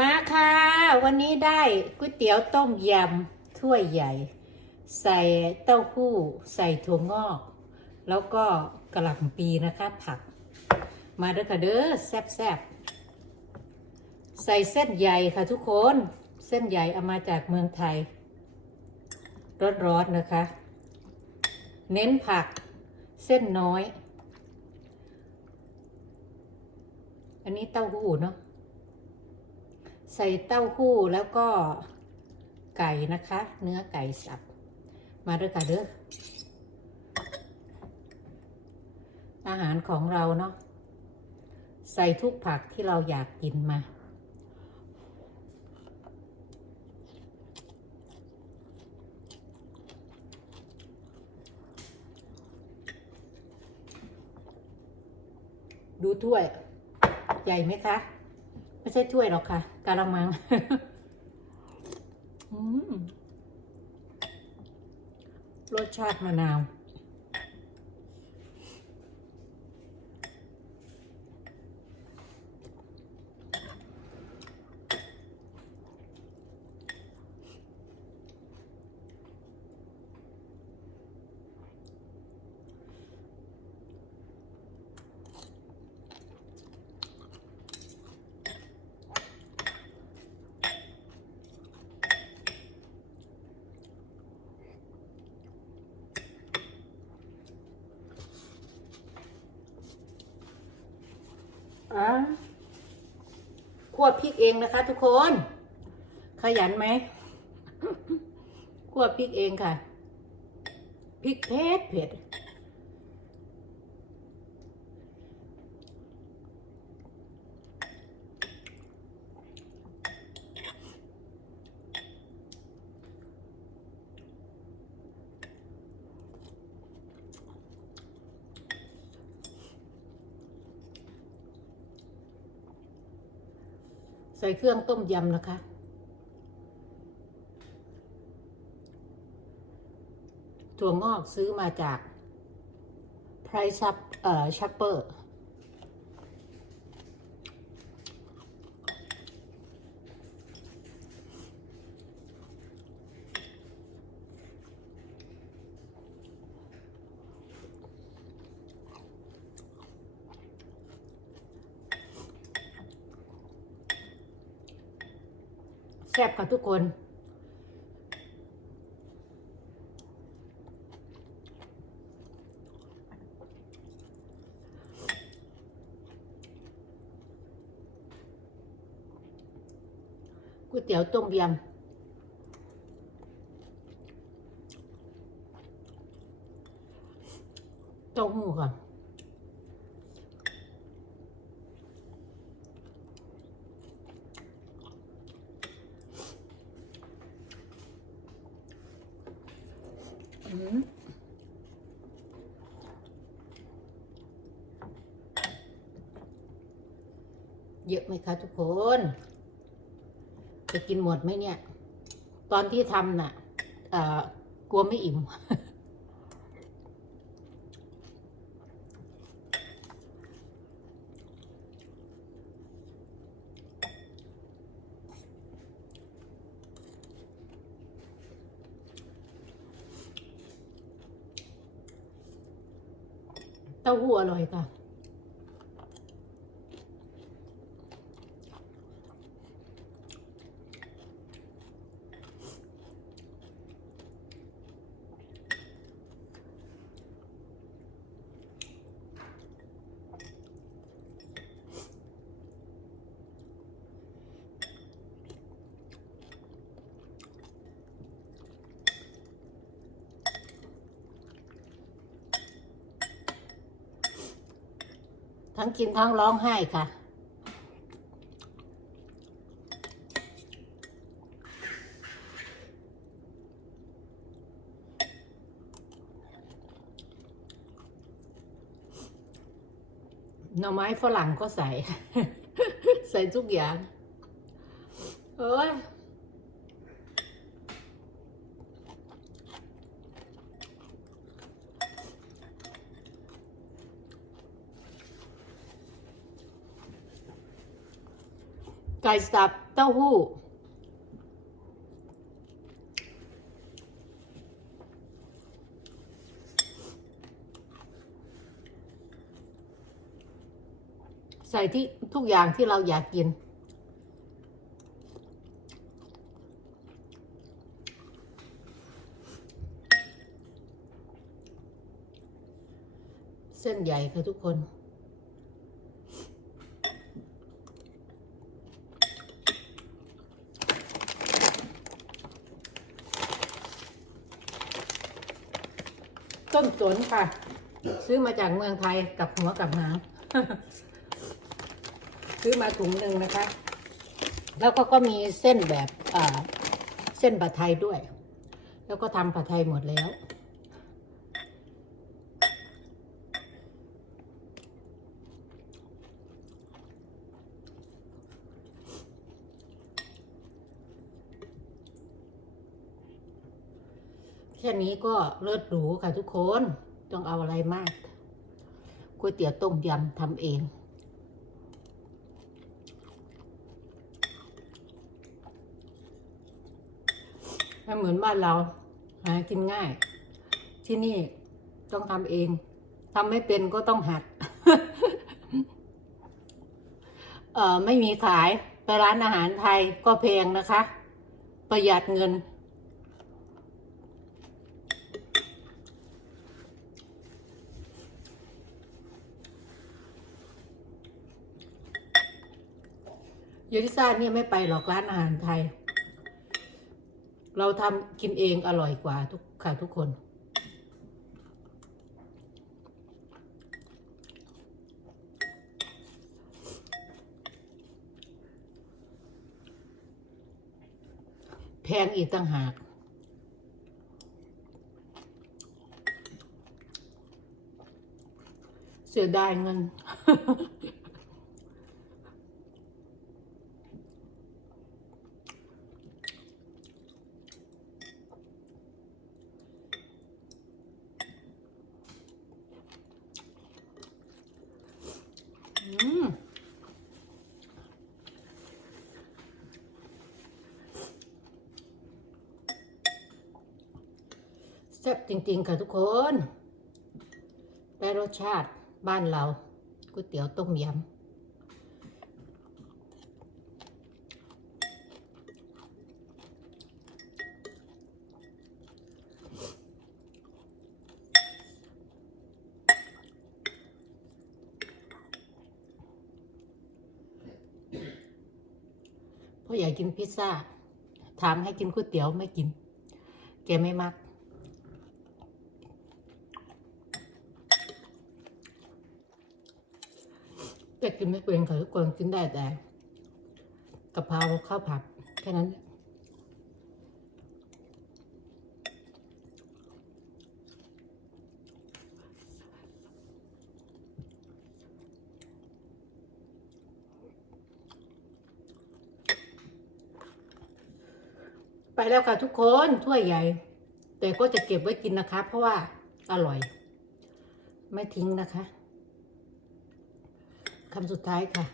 มาค่ะ วันนี้ได้ก๋วยเตี๋ยวต้มยำถ้วยใหญ่ ใส่เต้าหู้ ใส่ถั่วงอก แล้วก็กระหล่ำปีนะคะ ผัก มาเด้อค่ะเด้อแซ่บๆใส่เส้นใหญ่ค่ะทุกคน เส้นใหญ่เอามาจากเมืองไทย ร้อนๆนะคะ เน้นผัก เส้นน้อย อันนี้เต้าหู้เนาะ ใส่เต้าหู้แล้วก็ไก่นะคะ เนื้อไก่สับ มาด้วยกันเด้ออาหารของเราเนาะใส่ทุกผักที่เราอยากกินมา ดูถ้วย ใหญ่ไหมคะ ใช่ถ้วยหรอกค่ะกะละมังรสชาติมะนาว อะคั่วพริกเองนะคะ ทุกคน ขยันไหมคั่วพริกเองค่ะพริกเผ็ดเผ็ด ส่เครื่องต้มยำนะคะ ถั่วงอกซื้อมาจากไพรซับเอ่อชัปเปอร์ แซ่บค่ะทุกคน ก๋วยเตี๋ยวต้มยำเต้าหู้ค่ะ เยอะไหมคะทุกคน จะกินหมดไหมเนี่ย ตอนที่ทำน่ะเอ่อกลัวไม่อิ่ม เต้าหู้อร่อยค่ะ ทั้งกินทั้งร้องไห้ค่ะ หน่อไม้ฝรั่งก็ใส่ ใส่ทุกอย่าง เอ้ย ไก่สับเต้าหู้ ใส่ที่ทุกอย่างที่เราอยากกิน เส้นใหญ่ค่ะทุกคน ต้นสนค่ะ ซื้อมาจากเมืองไทยกับหัวกับหาง ซื้อมาถุงหนึ่งนะคะ แล้วก็ก็มีเส้นแบบอ่าเส้นผัดไทยด้วย แล้วก็ทำผัดไทยหมดแล้ว ค่นี้ก็เลิศหรูค่ะทุกคน ต้องเอาอะไรมากก๋วยเตี๋ยวต้มยำทำเอง ไม่เหมือนบ้านเรา หากินง่าย ที่นี่ต้องทำเองทำไม่เป็นก็ต้องหัด เอ่อ ไม่มีขาย ไปร้านอาหารไทยก็แพงนะคะ ประหยัดเงิน เยลิซ่าเนี่ยไม่ไปหรอกร้านอาหารไทย เราทำกินเองอร่อยกว่าทุกค่ะทุกคน แพงอีกต่างหากเสียดายเงิน อืมแซ่ บจริง ๆ ค่ะทุกคน ได้รสชาติบ้านเราก๋วยเตี๋ยวต้มยำพ่อใหญ่กินพิซซ่า ถามให้กินก๋วยเตี๋ยวไม่กิน แกไม่มัก แต่กินไม่เป็นค่ะทุกคนกินได้แต่กะเพราข้าวผัดแค่นั้น ไปแล้วค่ะทุกคนถ้วยใหญ่ แต่ก็จะเก็บไว้กินนะคะ เพราะว่าอร่อย ไม่ทิ้งนะคะ คำสุดท้ายค่ะ